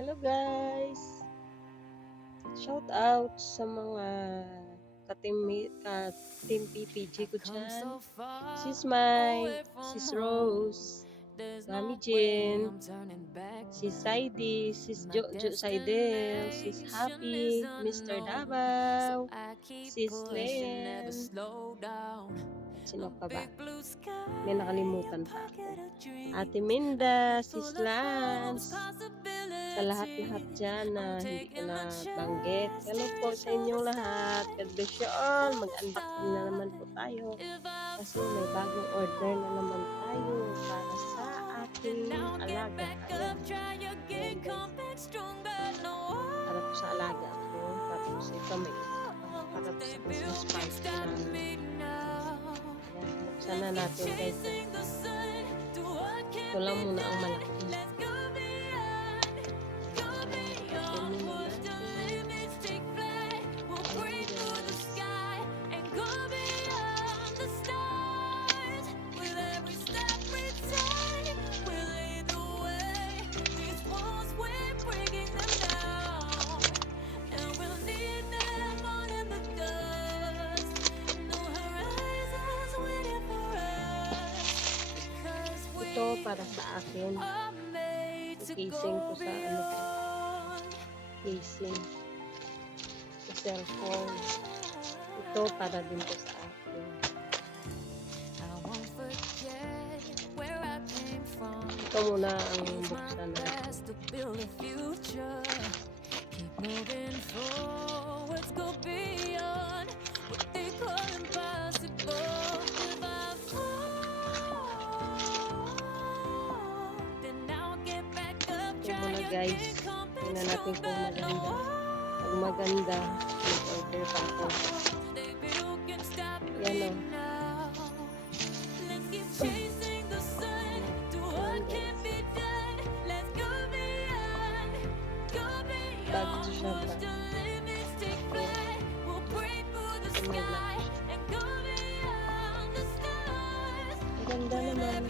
Hello guys! Shout out sa mga ka-team PPG ko dyan. Sis Mai, Sis Rose, Mami Jean, Sis Saidi, Sis Jojo Saidel, Sis Happy, Mr. Davao, Sis Len, at sino pa ba? May nakalimutan pa ako. Ate Minda, Sis Lance, sa lahat-lahat dyan na hindi ko na banggit. Hello po sa inyong lahat. God bless you all. Mag-unboxing na naman po tayo. Kasi may bagong order na naman tayo para sa ating alaga. Ayan. Ayan guys. Para po sa alaga ko. Tapos ito may para po sa Christmas party namin. Ayan. Buksan na natin guys. Ito lang muna ang malaki. Ito para sa akin. Casing ko sa ano po. Casing. Sa cellphone. Ito para din po sa akin. Ito muna ang buksan natin. Guys, tingnan natin kung maganda. Pag maganda, mag-order pa ako. Yan o. Bago siya ba? Maganda naman.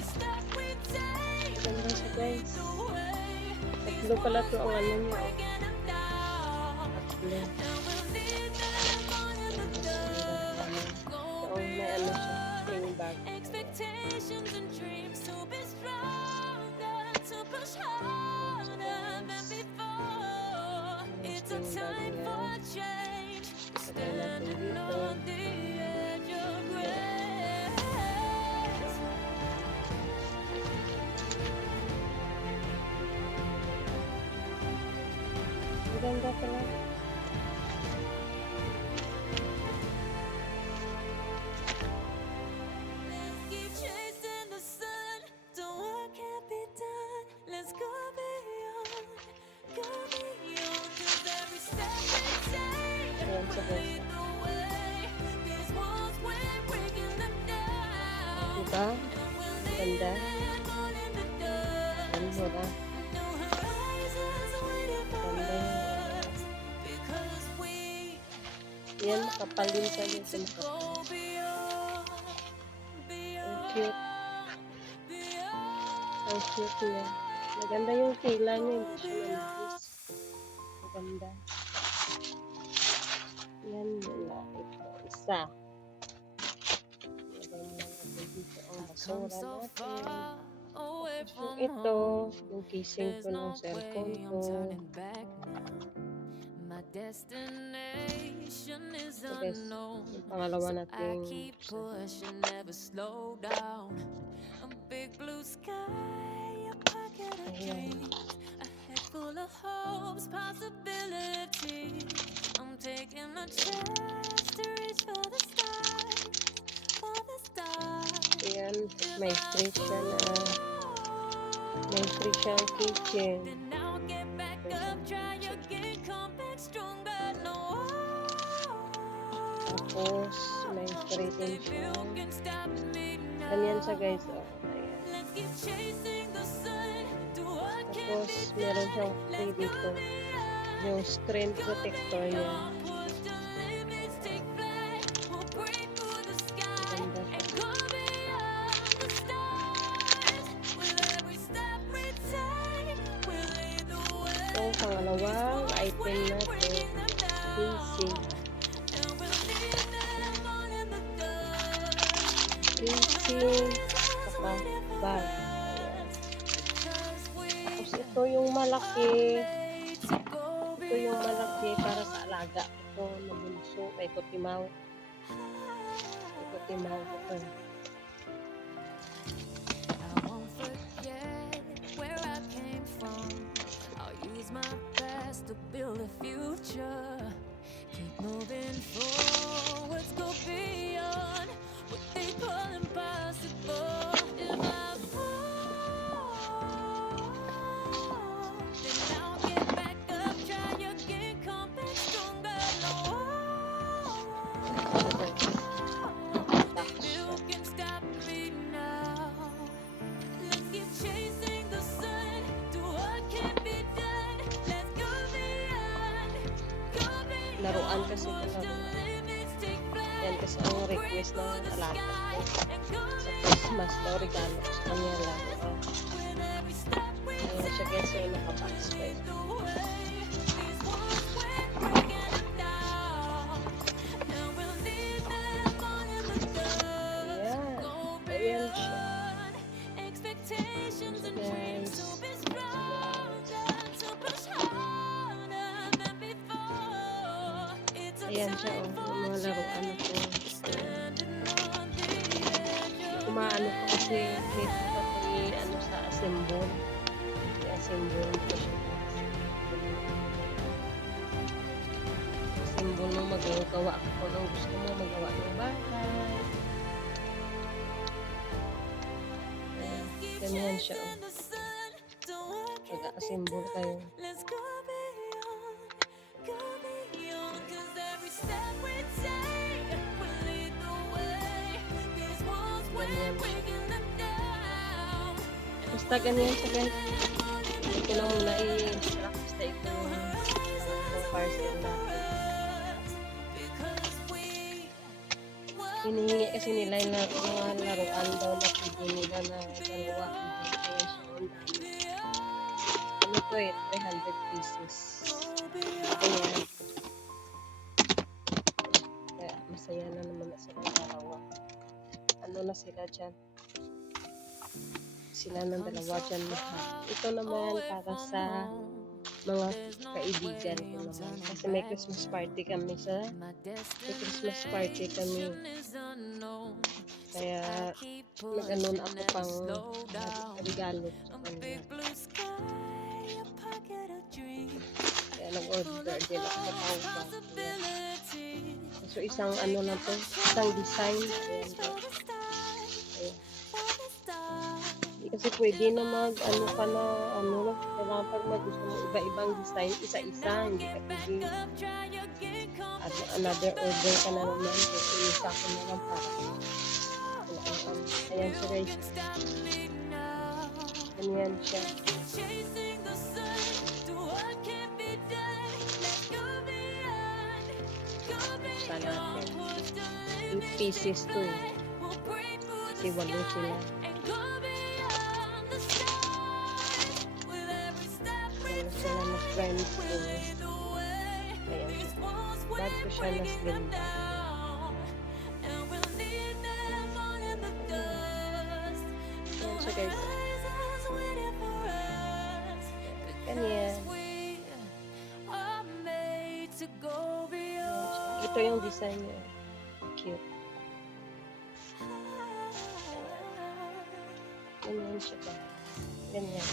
Maganda siya guys. Tatlo pala to ang ano niya. Tatlo. So, may ano siya. Yung bag. Ganda pala. Ayan sa bosa. Diba? Ganda. Ang mura. Ganda. Yan, makapal din sa iyo. Ang cute. Ang cute niya. Maganda yung tila niya. Hindi siya manipis. Maganda. Yan muna. Ito. Isa. Lagay mo natin dito ang basura natin. Yung ito. Yung casing ko ng cellphone ko. So guys, yung pangalawa natin ayan. Ayan, may free siya na may free siyang kitchen. Tapos, may free din siya. Ganyan siya guys. Oh, ayan. Tapos, meron siyang free dito. Yung screen protector niya. Ganda siya. pangalawang item natin. Casing. Casing. Saka bag. Ayan. Tapos ito yung malaki. Ito yung malaki para sa alaga. Ito na bunso. Kay Kotimaw. Kay Kotimaw. Ito. My best to build a future. Keep moving forward, go beyond what they call impossible. If I fall, then I'll get back up, try again, come back stronger. No, you can stop me now. Let's keep chasing the sun. Do what can be done. Laruan kasi talaga. Yan kasi ang request ng alaga ko. Sa Christmas daw, regalo ko sa kanya laruan. Ayun siya kasi nakabox pa yun. Ayan. Ayan siya. Ayan siya, oh. Yung mga laruan ako. Kumaano ko kasi dito pa ito ano sa assemble. I-assemble ko siya. Assemble mo magagawa ako kung anong gusto mo magawa ng bahay. Ayan. Ganyan siya, oh. Mag-assemble kayo. Basta ganyan siya guys. Hindi ko lang muna i-practice na ito yung parcel natin. Hinihingi kasi nila yung mga laruan daw na pwede nila na dalawa. Kaya siya ang dami. Ano to eh? 300 pieces. Ayan. Kaya masaya na naman na sila dalawa. Ano na sila dyan? Sila ng dalawa dyan lahat. Ito naman para sa mga kaibigan ko naman. Kasi may Christmas party kami Kaya nag-anon ako pang regalo sa kanila. Kaya nag-order din ako sa Taobao. So isang ano lang to, isang design. Ayan. Kasi pwede na mag-ano ka na, ano lang, kailangan pag mag-gusto mo iba-ibang design, isa-isa, hindi ka pwede. At another order ka na naman, kasi isa ko na lang para. Ayan siya guys. Ganyan siya. Buksan natin. 8 pieces to eh. Kasi 8 sila. Sila na friends ko. Ayan. Bad ko siya na ganda. Ayan siya guys. Ganyan. Ito yung design niya. Cute. Ganyan siya ba? Ganyan.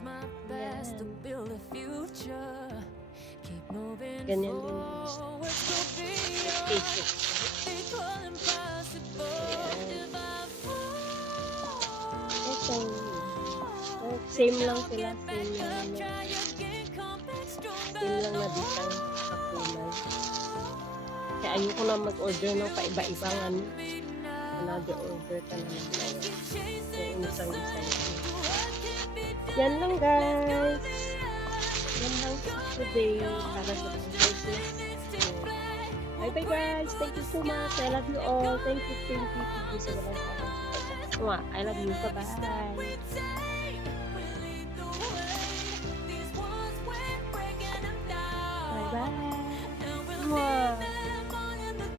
My best to build a future. Keep moving forward, so beyond what they call impossible. If I fall, same lang sila, same lang na design sa kulay. Kaya ayoko na mag-order ng paiba-ibang ano. Another order ka na naman. Kaya isang design. Yan lang guys. Yan lang today para sa Christmas. Bye bye guys. Thank you so much. I love you all. Thank you. Thank you. Thank you so much. I love you. Bye bye. Bye. and we'll Mwah.